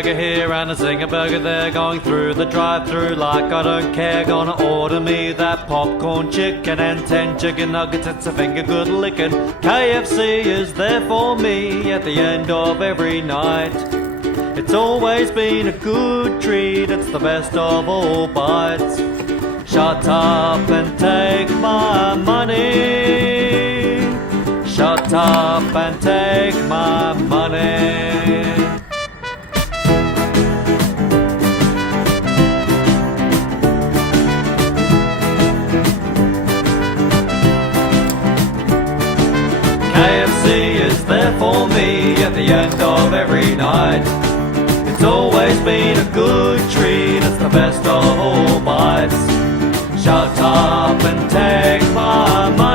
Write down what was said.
Burger here and a zinger burger there, going through the drive-thru like I don't care. Gonna order me that popcorn chicken and 10 chicken nuggets. It's a finger good licking. KFC is there for me at the end of every night. It's always been a good treat, it's the best of all bites. Shut up and take my money. Shut up and take my money. KFC is there for me at the end of every night. It's always been a good treat, it's the best of all bites. Shut up and take my money.